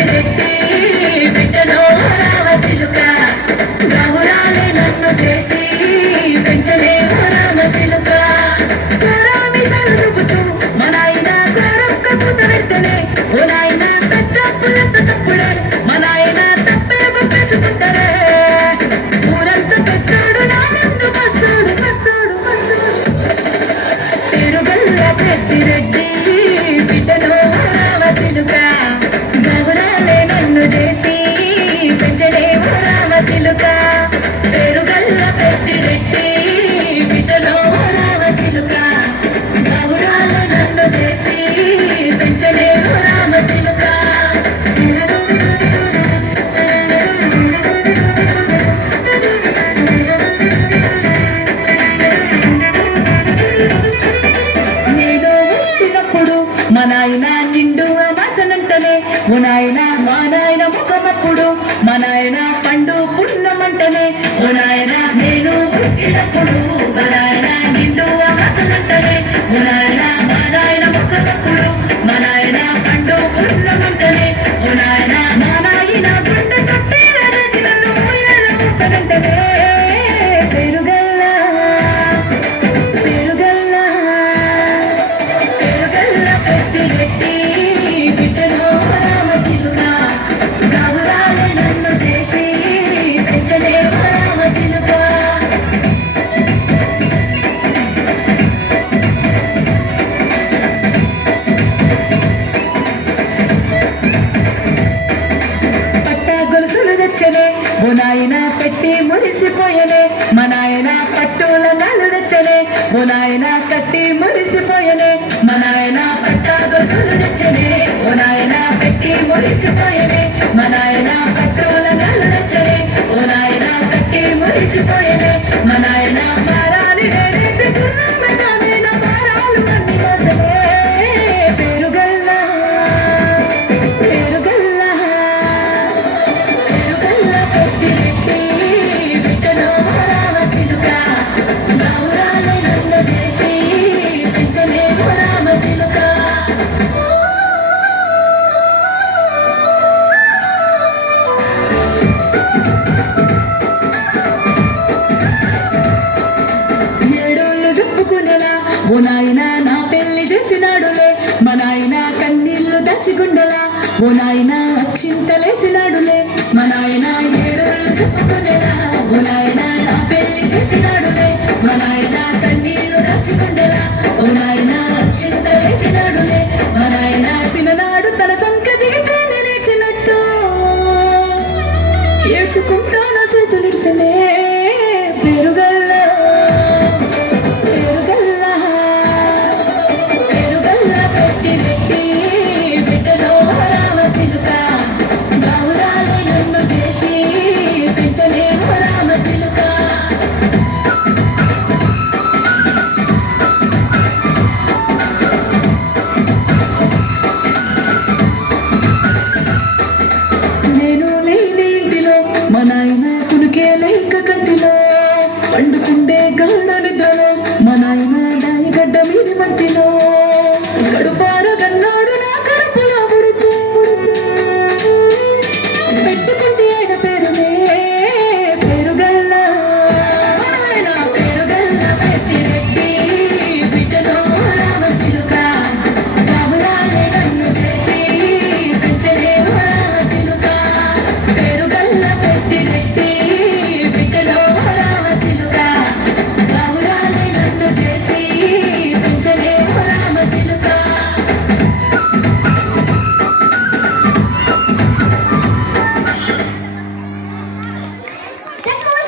పెద్దిరెడ్డి బిడ్డలో రామసిలుక గౌరాలే నన్ను చేసి పెంచలే రామసిలుక కోరామి సరుదుపుతూ మా నాయన కోరొక్క పూత వెత్తనే ఓ నాయన పెద్ద పులత చప్పుడే మా నాయన తప్పే ఒప్పేసుకుంటారే ఊరంతా పెద్దోడు నా ముందు బస్సోడు తిరుగల్ల పెద్దిరెడ్డి బిడ్డలో రామసిలుక గౌరాలే నన్ను చేసి పెంచలే రామసిలుక పెరుగల్ల పెద్దిరెడ్డి బిడ్డలో రామసిలుక గౌరాలే నన్ను చేసి పెంచలే రామసిలుక నేను పుట్టినప్పుడు మా నాయన నిండు అమాసనంటనే ఓ నాయన మా నాయన ముఖమప్పుడు మా నాయన పండు పున్నమంటనే ఓ నాయన నేను పుట్టినప్పుడు మా నాయన నిండు అమాసనంటనే ఓ నాయన మా నాయన ముఖమప్పుడు మా నాయన పండు పున్నమంటనే ఓ నాయన మా నాయన గుండ కట్టేలా చేసి నన్ను ఊయల ఊపనంటనే పెరుగల్ల పెరుగల్ల పెరుగల్ల పెద్దిరెడ్డి బిడ్డలో రామసిలుక గౌరాలే నన్ను చేసి పెంచలే రామసిలుక పట్ట గొలుసులు తెచ్చనే ఓ నాయన పెట్టి మురిసిపోయనే మా నాయన పట్టుల నాలు తెచ్చనే ఓ నాయన కట్టి మురిసిపోయనే మా నాయన పట్ట గొలుసులు తెచ్చనే ఓ నాయన పెట్టి మురిసిపోయనే మా నాయన పట్టుల నాలు తెచ్చనే ఓ నాయన కట్టి మురిసిపోయనే మా నాయన మారాలి నేనైతే గుర్రమే నా మారాలు అన్ని మోసలే పెరుగల్ల పెరుగల్ల పెరుగల్ల పెద్దిరెడ్డి బిడ్డలో రామసిలుక గౌరాలే నన్ను చేసి పెంచలే రామసిలుక ఏడోళ్ళు చెప్పుకునేలా ఓ నాయన నా పెళ్లి చేసినాడులే మా నాయన కన్నీళ్లు దచ్చిగుండలా ఓ నాయన అక్షింతలేసినాడులే మా నాయన ఏడోళ్ళు చెప్పుకునేలా ఓ నాయన నా పెళ్లి చేసినాడులే మా నాయన కన్నీళ్లు దచ్చిగుండలా ఓ నాయన అక్షింతలేసినాడులే మా నాయన సిననాడు తన సంకటి నేసినట్టు ఏడ్చుకుంటాను చేతులిడిసనే పెరుగల్ల పెరుగల్ల పెరుగల్ల పెద్దిరెడ్డి బిడ్డలో రామసిలుక గౌరాలే నన్ను చేసి పెంచలే రామసిలుక నేను లేని ఇంటిలో మా నాయన కునికే లేక కంటిలో పండుకుండే గాఢ నిద్రలో